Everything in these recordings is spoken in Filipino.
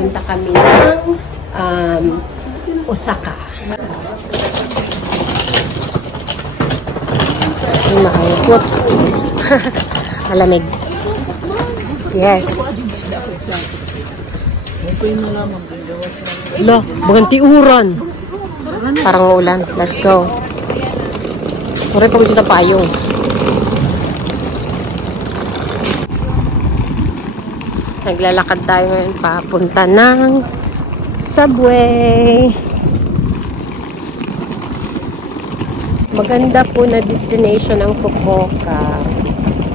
pupunta kami ng Osaka. Ay, makangkot. Malamig. Yes. Ala, baganti uran. Parang ulan. Let's go. Pare pang kita payong. Naglalakad tayo ngayon papunta ng subway. Maganda po na destination ang Fukuoka.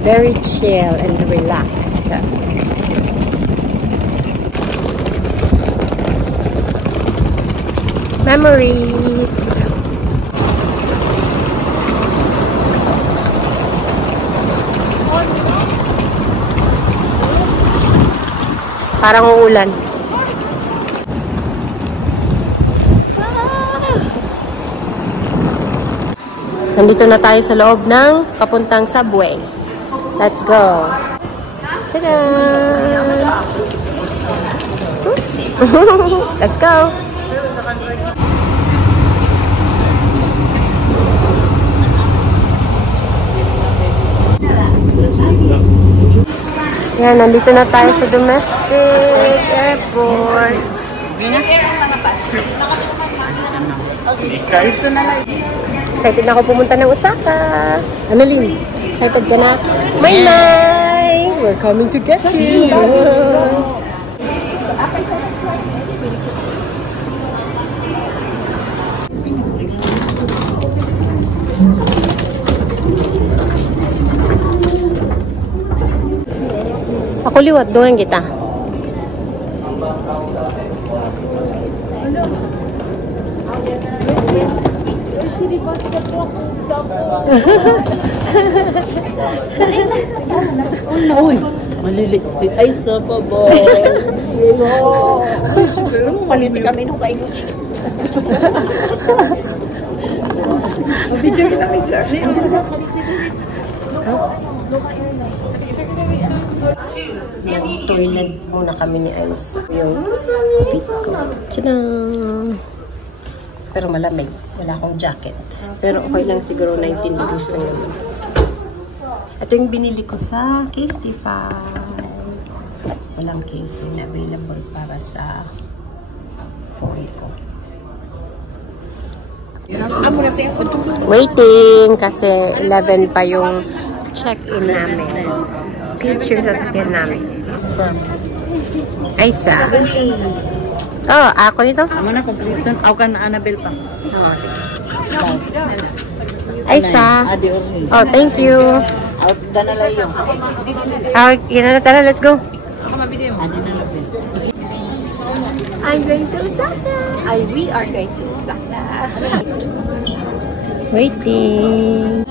Very chill and relaxed. Memories. Parang uulan. Nandito na tayo sa loob ng papuntang subway. Let's go. Tada! Let's go. Yan, nandito na tayo sa domestic airport. Dito na lang. Excited na ako pumunta ng Osaka. Annalyn, excited ka na? May! We're coming to get you! Ako liwat, doon kita. Uy, malilit si Aisa pa ba? Siguro malilit kami nung kaingot siya. Picture kita, picture. Toilet muna kami ni Ice. Yung fit ko. Tadang! Pero malamig. Wala akong jacket. Pero okay lang siguro 19 degrees lang naman. Ito yung binili ko sa Casetify. Walang casing na available para sa phone ko. Waiting kasi 11 pa yung check-in namin. Picture sa sakyan namin. Aisa. Oh, ako nito? Amo na, complete. Ako ka na Annabelle pa. Oo, sige. Aisa. Oh, thank you. Out na lang yung. Oh, yun na, tara, let's go. I'm going to Osaka. We are going to Osaka. Waiting.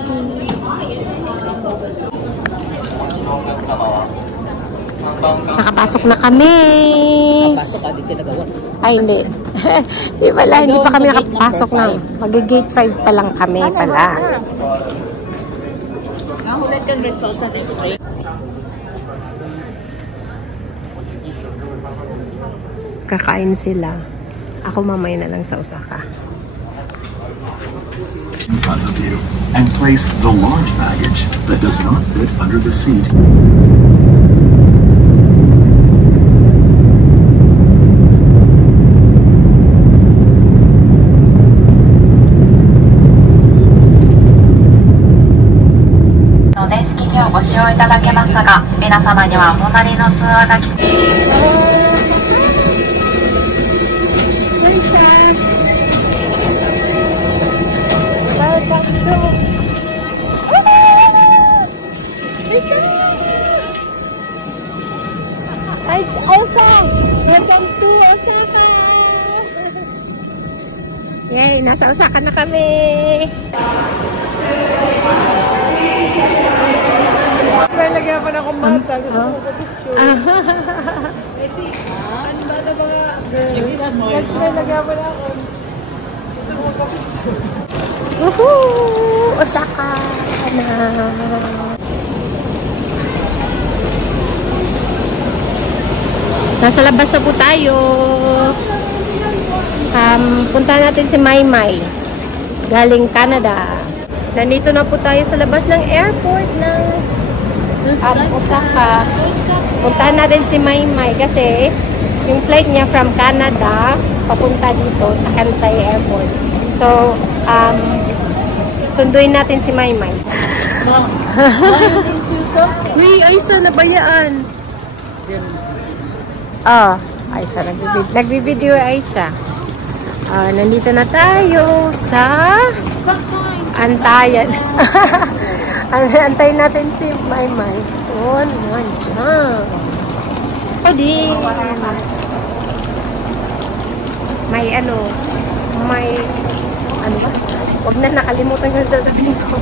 Nakapasok na kami. Nakapasok ka, di kinagawa. Ay, hindi. Di pala, hindi pa kami nakapasok na. Mag-gate 5 pa lang kami pala. Nahulat kang result na next. Kakain sila. Ako mamaya na lang sa Osaka. In front of you and place the large baggage that does not fit under the seat. Yay, nasa Osaka na kami. May lagyan pa na akong mata. Gusto ko mag-picture. Ano ba na mga girls? May lagyan pa na ako. Gusto ko mag-picture. Woohoo! Osaka na. Nasa labas na po tayo. Punta natin si Maymay. Galing Canada. Nandito na po tayo sa labas ng airport ng Osaka. Puntahan natin si Maymay kasi yung flight niya from Canada papunta dito sa Kansai Airport. So, sunduin natin si Maymay. Uy, Aisa, nabayaan. Aisa, nagbibideo Aisa. Nandito na tayo sa Antayan. Antayin natin si Maymay. One jump. Pwede. May ba? Huwag na, nakalimutan ko sasabihin ko.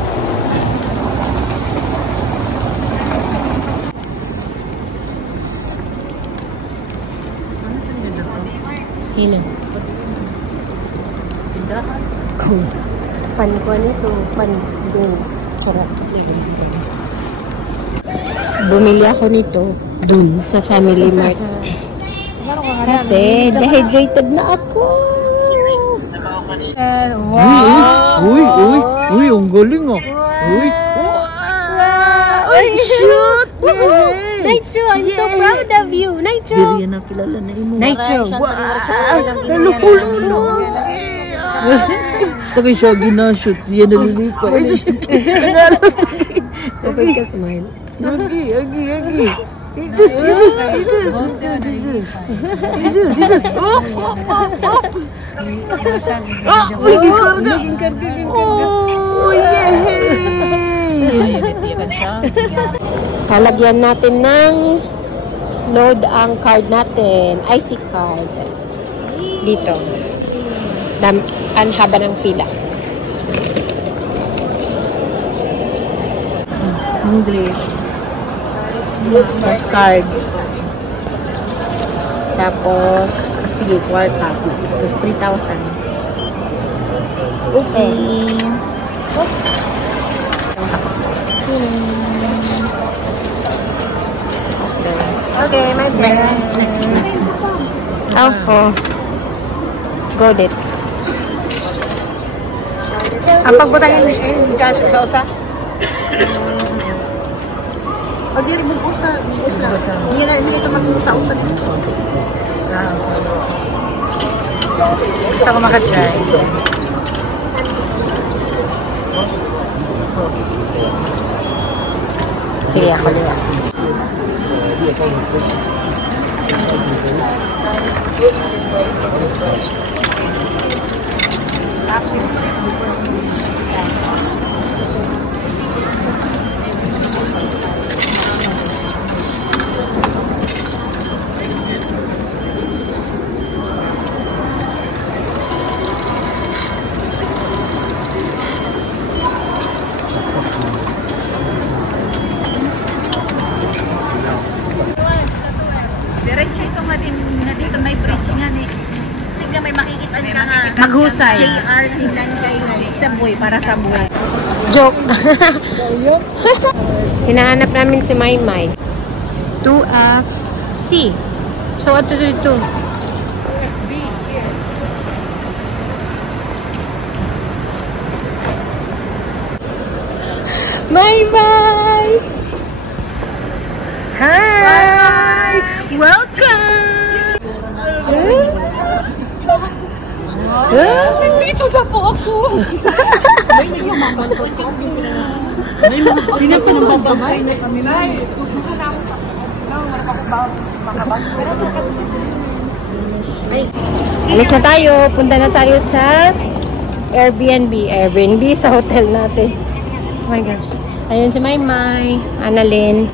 Sino? Pan ko nito. Pan games. Charot. Bumili ako nito dun sa Family Mart. Kasi dehydrated na ako. Wow! Uy, ang galing ah. Uy, Shoot! Nitro, I'm so proud of you. Nitro! diri na kilala na imo. Nitro! Lulo. Tapi siya ginashoot. Yan nalilipa. Okay ka, smile. Agi. Jesus! Uy, gikarga. Oh, yay! Halagyan natin ng load ang card natin. IC card. Dito. Ang haba ng pila. English. Plus card. Tapos, sige, kwarta. Tapos 3,000. Okay. Okay, my friend. Oh. Got it. Ang pagbutangin in cash sa usa? Pag di rin mag-usa. Hindi ito mag-usa-usa. Gusto ko makatry. Sige, ako liwa. Diretso ito nga din na dito may bridge nga ni. Sige may makikita ka nga. Maghusay. JR Hindan kay Subway para sa buhay. Joke. Hinahanap namin si Maymay. 2C. So, what to do ito? Maymay! Hi! Welcome! Nandito na po ako. Alis na tayo. Punta na tayo sa Airbnb. Airbnb sa hotel natin. Oh my gosh. Ayun si Maymay. Annalyn.